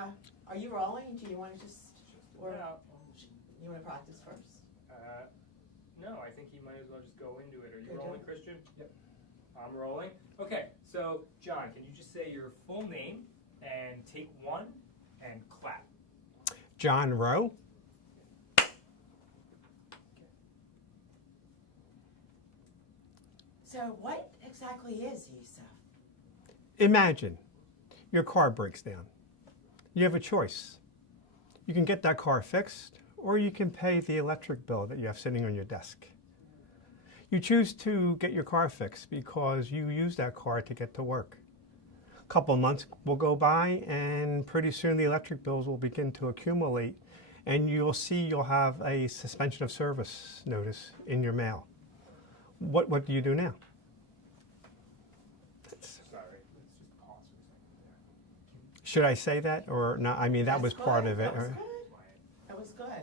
Are you rolling? Do you want to just, or Yeah. you want to practice first? No, I think he might as well just go into it. Are you Okay, rolling, do Christian? Yep. I'm rolling. Okay, so John, can you just say your full name and take one and clap? John Rowe. So what exactly is Yusuf? Imagine your car breaks down. You have a choice. You can get that car fixed, or you can pay the electric bill that you have sitting on your desk. You choose to get your car fixed because you use that car to get to work. A couple of months will go by, and pretty soon the electric bills will begin to accumulate, and you'll see you'll have a suspension of service notice in your mail. What do you do now? Sorry, let's just pause for a second. Should I say that or not? I mean, that was That's part good. of it. That was good. That was good.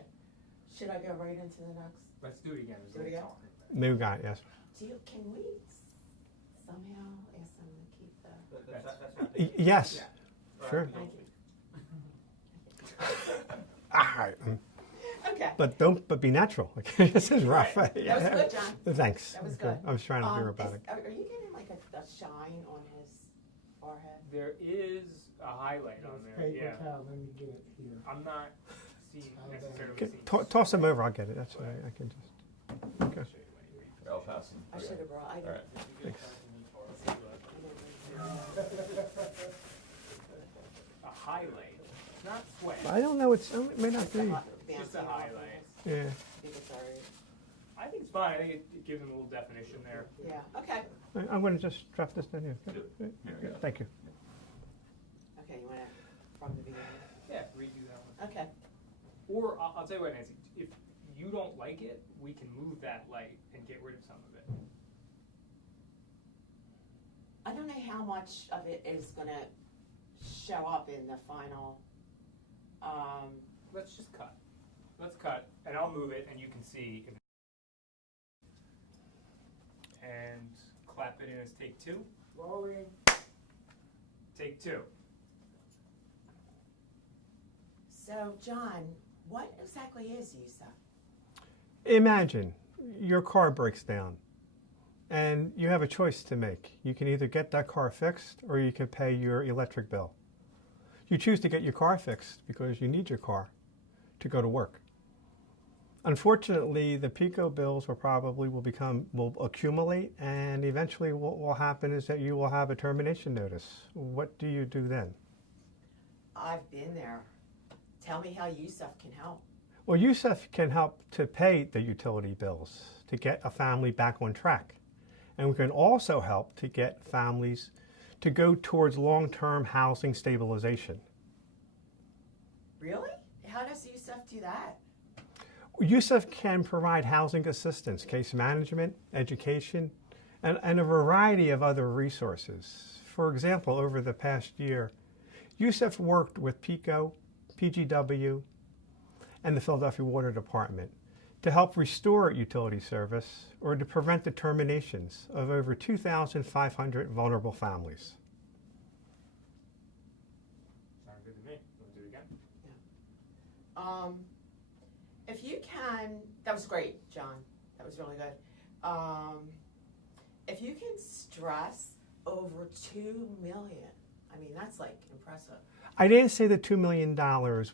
Should I go right into the next? Let's do it again. Do it again? New guy, yes. Can we somehow ask them to keep the? Yes, Yeah. sure. Thank you. All right. Okay. But be natural. Okay, this is rough. That was good, John. Thanks. That was good. I was trying to hear about it. Are you getting like a shine on his forehead? There is a highlight on there. Paper Yeah. towel, let me get it here. I'm not seeing necessarily. Okay, seeing toss him over. I'll get it. That's all right. I can just. Okay. I'll pass them. I should have brought. I All right. didn't. A highlight, not sweat. I don't know. It may not be. Just a highlight. Yeah. I think it's fine. I think it gives him a little definition there. Yeah. Okay. I'm going to just drop this down here. Okay. Thank you. Okay. You want to from the beginning? Yeah, redo that one. Okay. Or I'll tell you what, Nancy. If you don't like it, we can move that light and get rid of some of it. I don't know how much of it is going to show up in the final. Let's just cut. Let's cut, and I'll move it, and you can see. And clap it in as take two. Rolling. Take two. So, John, what exactly is Yusuf? Imagine your car breaks down, and you have a choice to make. You can either get that car fixed, or you can pay your electric bill. You choose to get your car fixed because you need your car to go to work. Unfortunately, the PICO bills will accumulate, and eventually what will happen is that you will have a termination notice. What do you do then? I've been there. Tell me how Yusuf can help. Well, Yusuf can help to pay the utility bills to get a family back on track. And we can also help to get families to go towards long-term housing stabilization. Really? How does Yusuf do that? Yusuf can provide housing assistance, case management, education, and a variety of other resources. For example, over the past year, Yusuf worked with PICO, PGW, and the Philadelphia Water Department to help restore utility service or to prevent the terminations of over 2,500 vulnerable families. Sounds good to me. Want to do it again? If you can, that was great, John. That was really good. If you can stress over 2 million, I mean, that's like impressive. I didn't say the $2 million.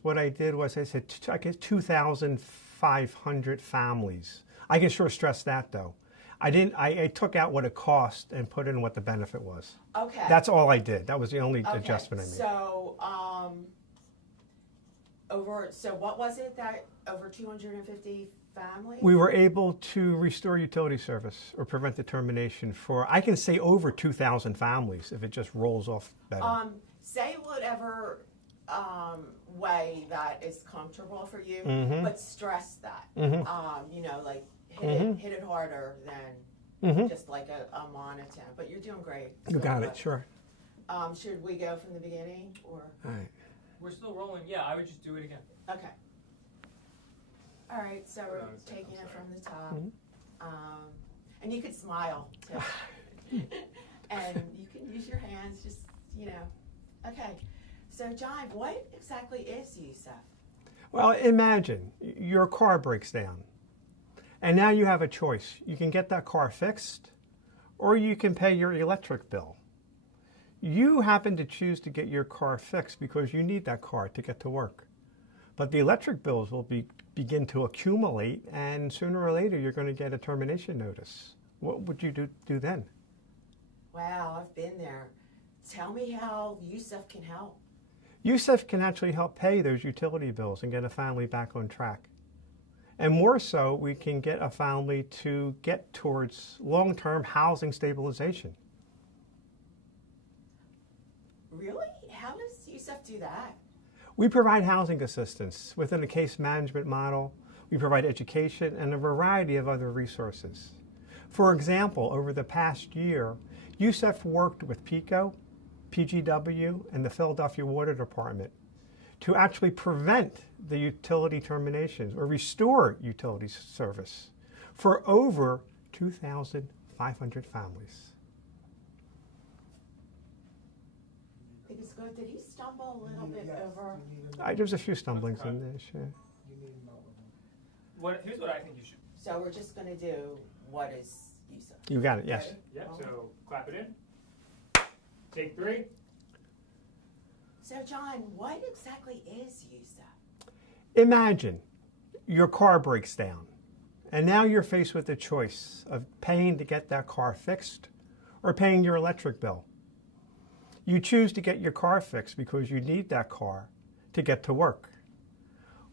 What I did was I said, I guess 2,500 families. I can sure stress that though. I took out what it cost and put in what the benefit was. Okay. That's all I did. That was the only Okay, adjustment I made. So, so what was it that over 250 families? We were able to restore utility service or prevent the termination for, I can say over 2,000 families if it just rolls off better. Say whatever way that is comfortable for you, Mhm. but stress that. Mhm. You know, like Mhm. hit it harder than Mhm. just like a monotone. But you're doing great. You got it, sure. Should we go from the beginning or? All right. We're still rolling. Yeah, I would just do it again. Okay. All right, so Hold we're on a second, taking I'm it sorry. from the top. Mhm. And you could smile too. And you can use your hands, just, you know. Okay. So, John, what exactly is Yusuf? Well, imagine your car breaks down. And now you have a choice. You can get that car fixed, or you can pay your electric bill. You happen to choose to get your car fixed because you need that car to get to work. But the electric bills will begin to accumulate, and sooner or later you're going to get a termination notice. What would you do then? Wow, I've been there. Tell me how Yusuf can help. Yusuf can actually help pay those utility bills and get a family back on track. And more so, we can get a family to get towards long-term housing stabilization. Really? How does Yusuf do that? We provide housing assistance within a case management model. We provide education and a variety of other resources. For example, over the past year, Yusuf worked with PECO, PGW, and the Philadelphia Water Department to actually prevent the utility terminations or restore utility service for over 2,500 families. I think it's good. Did he stumble a little bit Yes, over? you need a There's a few stumblings in there, sure. You need a moment. Here's what I think you should. So we're just going to do what is Yusuf. You got it, yes. Okay? Yeah. So clap it in. Take 3. So, John, what exactly is Yusuf? Imagine your car breaks down, and now you're faced with the choice of paying to get that car fixed or paying your electric bill. You choose to get your car fixed because you need that car to get to work.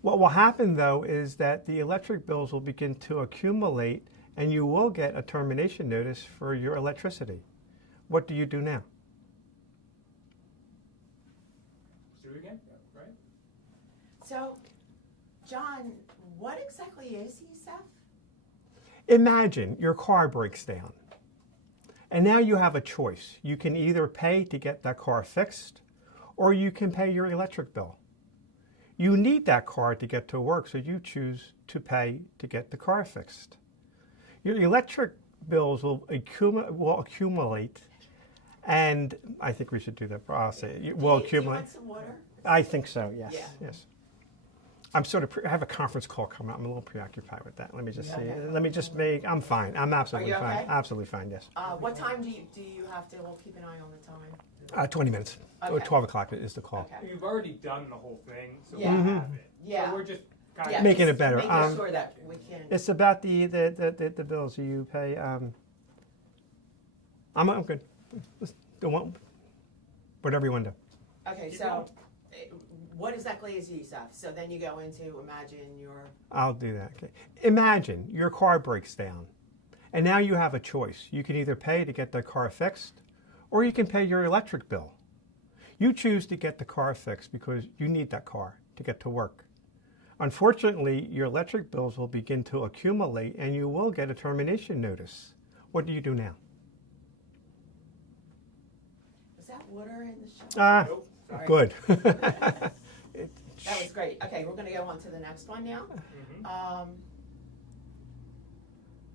What will happen, though, is that the electric bills will begin to accumulate and you will get a termination notice for your electricity. What do you do now? Do it again. Yeah, right. So, John, what exactly is Yusuf? Imagine your car breaks down. And now you have a choice. You can either pay to get that car fixed, or you can pay your electric bill. You need that car to get to work, so you choose to pay to get the car fixed. Your electric bills will accumulate, and I think we should do that. I'll say it will Do you accumulate. want some water? I think so. Yes. Yeah. Yes. I'm I have a conference call coming up. I'm a little preoccupied with that. Let me just see. Okay. Let me just make. I'm fine. I'm absolutely Are you fine. okay? Absolutely fine. Yes. What time do you have to? We'll keep an eye on the time. 20 minutes. Or Okay. 12 o'clock is the call. Okay. You've already done the whole thing, so Yeah. we have it. Yeah. So we're just kind Yeah, of Making just it better. Making sure that we can. It's about the bills you pay. I'm good. Just do whatever you want to do. Okay, so what exactly is Yusuf? So then you go into imagine your. I'll do that. Okay. Imagine your car breaks down, and now you have a choice. You can either pay to get the car fixed, or you can pay your electric bill. You choose to get the car fixed because you need that car to get to work. Unfortunately, your electric bills will begin to accumulate, and you will get a termination notice. What do you do now? Was that water in the shower? Nope, sorry. Good. That was great. Okay, we're going to go on to the next one now. Mhm.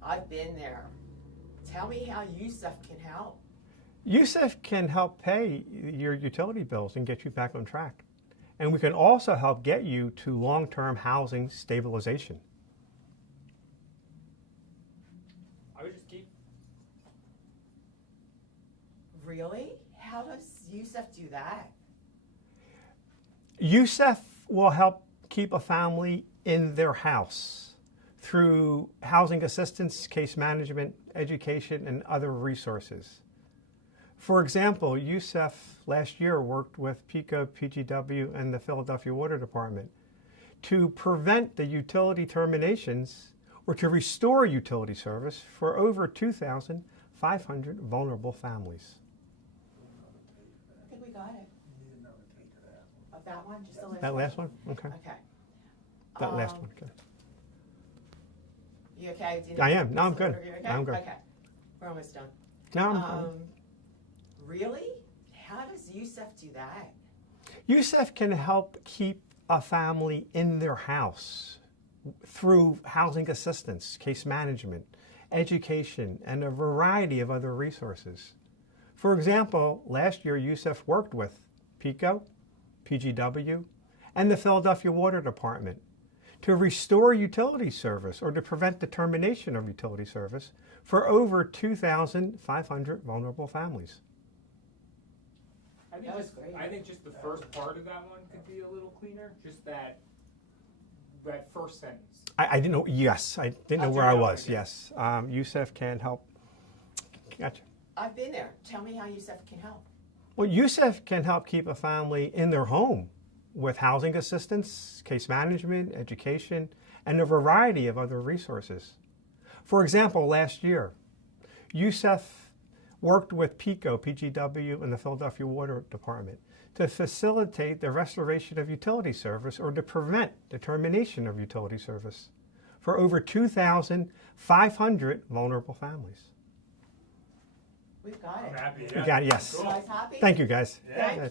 I've been there. Tell me how Yusuf can help. Yusuf can help pay your utility bills and get you back on track. And we can also help get you to long-term housing stabilization. I would just keep. Really? How does Yusuf do that? Yusuf will help keep a family in their house through housing assistance, case management, education, and other resources. For example, Yusuf last year worked with PECO, PGW, and the Philadelphia Water Department to prevent the utility terminations or to restore utility service for over 2,500 vulnerable families. I think we got it. You need another take of that. Of that one? Just the last That one? last one? Okay. Okay. That last one. Okay. You okay? Do you I need am. No, I'm some good. water? You okay? I'm good. Okay. We're almost done. No, I'm fine. Really? How does Yusuf do that? Yusuf can help keep a family in their house through housing assistance, case management, education, and a variety of other resources. For example, last year Yusuf worked with PECO, PGW, and the Philadelphia Water Department to restore utility service or to prevent the termination of utility service for over 2,500 vulnerable families. That was great. I think just the first part of that one could be a little cleaner. Just that first sentence. I didn't know, yes, I didn't know That's where I your was, idea. yes. Youssef can help. Gotcha. I've been there. Tell me how Youssef can help. Well, Youssef can help keep a family in their home with housing assistance, case management, education, and a variety of other resources. For example, last year, Youssef worked with PECO, PGW, and the Philadelphia Water Department to facilitate the restoration of utility service or to prevent the termination of utility service for over 2,500 vulnerable families. We've got I'm it. happy. You Yeah. got it, yes. You guys happy? Thank you, guys. Yeah.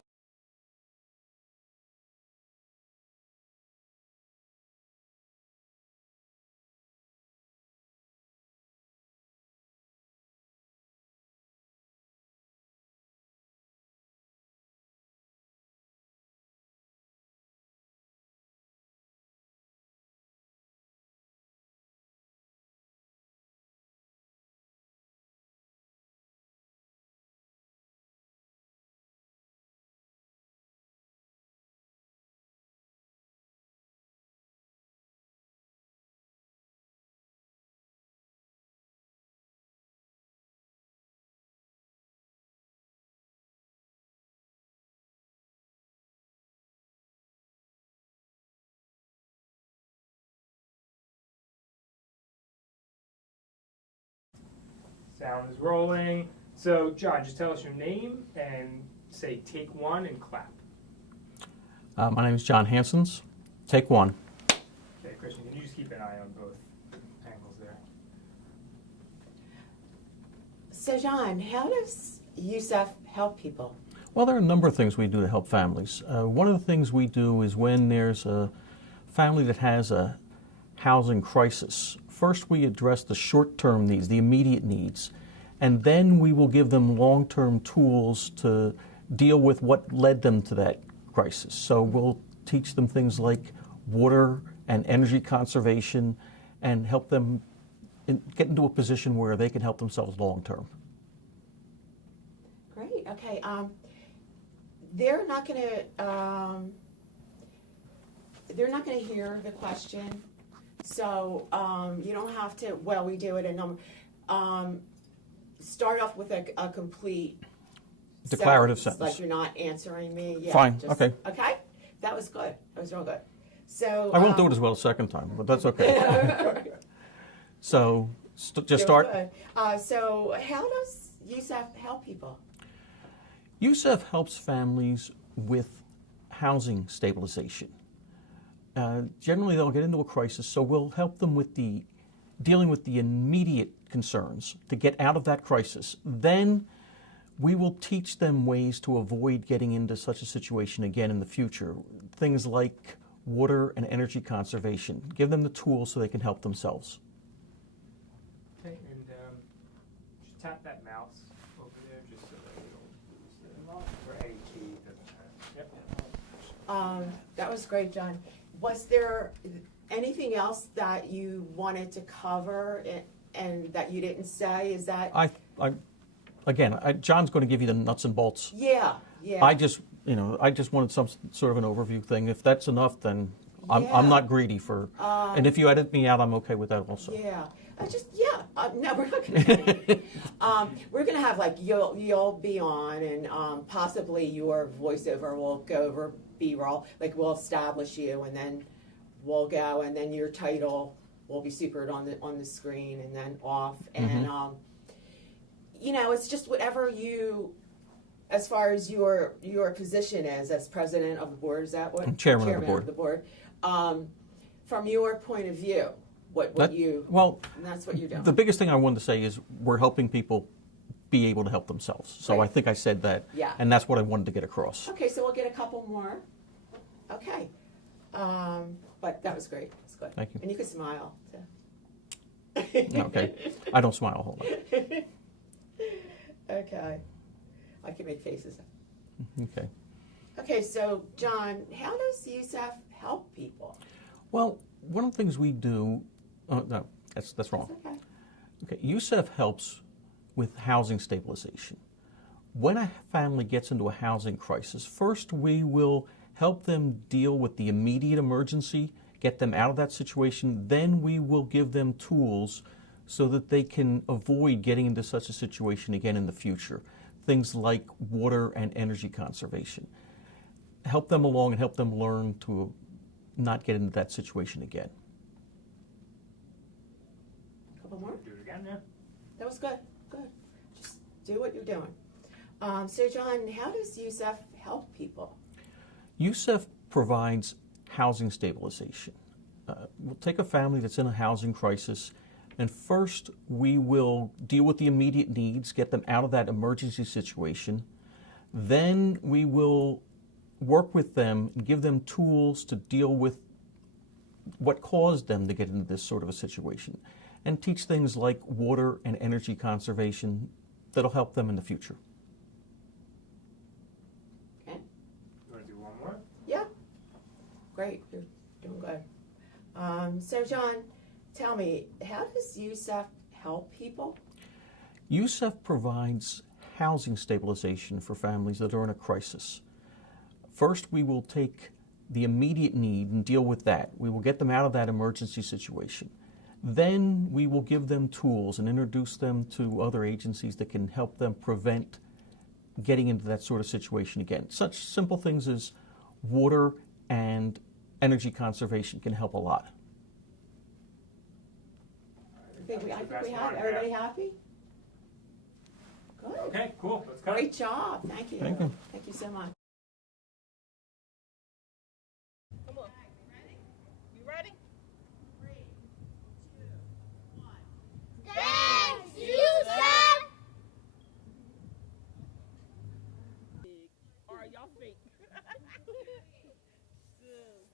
Sound is rolling. So, John, just tell us your name and say take one and clap. My name is John Hansons. Take one. Okay, Christian, can you just keep an eye on both angles there? So, John, how does Youssef help people? Well, there are a number of things we do to help families. One of the things we do is when there's a family that has a housing crisis, first we address the short-term needs, the immediate needs, and then we will give them long-term tools to deal with what led them to that crisis. So we'll teach them things like water and energy conservation and help them get into a position where they can help themselves long-term. Great. Okay. They're not going to hear the question, so you don't have to. Well, we do it a number. Start off with a complete Declarative sentence, sentence. like you're not answering me. Yeah, Fine, okay. Okay. That was good. That was real good. So I won't do it as well a second time, but that's okay. So just start. So how does Youssef help people? Youssef helps families with housing stabilization. Generally, they'll get into a crisis, so we'll help them with dealing with the immediate concerns to get out of that crisis. Then we will teach them ways to avoid getting into such a situation again in the future. Things like water and energy conservation. Give them the tools so they can help themselves. Okay, and just tap that mouse over there just so that we don't lose it. Or any key, doesn't matter. Yep. That was great, John. Was there anything else that you wanted to cover and that you didn't say? Is that? John's going to give you the nuts and bolts. Yeah. I just wanted some sort of an overview thing. If that's enough, then Yeah. I'm not greedy for. And if you edit me out, I'm okay with that also. Yeah. No, we're not going to. We're going to have you'll be on, and possibly your voiceover will go over B-roll. Like we'll establish you, and then we'll go, and then your title will be supered on the screen, and then off, and it's just whatever you. As far as your position is as president of the board, is that what? I'm chairman of the board. From your point of view, what you. Well, and that's what you're doing. the biggest thing I wanted to say is we're helping people be able to help themselves. So Right. I think I said that. Yeah. And that's what I wanted to get across. Okay, so we'll get a couple more. Okay. But that was great. It's good. Thank you. And you could smile, too. Okay. I don't smile a whole lot. Okay. I can make faces. Okay. Okay, so John, how does USAF help people? Well, one of the things we do, no, that's wrong. That's okay. Okay, USEF helps with housing stabilization. When a family gets into a housing crisis, first we will help them deal with the immediate emergency, get them out of that situation, then we will give them tools so that they can avoid getting into such a situation again in the future. Things like water and energy conservation. Help them along and help them learn to not get into that situation again. Couple more? Do it again, yeah? That was good. Good. Just do what you're doing. So John, how does USAF help people? USEF provides housing stabilization. We'll take a family that's in a housing crisis, and first we will deal with the immediate needs, get them out of that emergency situation. Then we will work with them and give them tools to deal with what caused them to get into this sort of a situation, and teach things like water and energy conservation that'll help them in the future. Okay. You want to do one more? Yeah. Great. You're doing good. So John, tell me, how does USAF help people? USEF provides housing stabilization for families that are in a crisis. First, we will take the immediate need and deal with that. We will get them out of that emergency situation. Then we will give them tools and introduce them to other agencies that can help them prevent getting into that sort of situation again. Such simple things as water and energy conservation can help a lot. I think we That's the have best it. one, yeah. Everybody happy? Good. Okay, cool. Let's cut. Great job. Thank you. Thank you. Thank you so much. Come on. You ready? Thanks, Yusuf! All right, y'all fake. Good.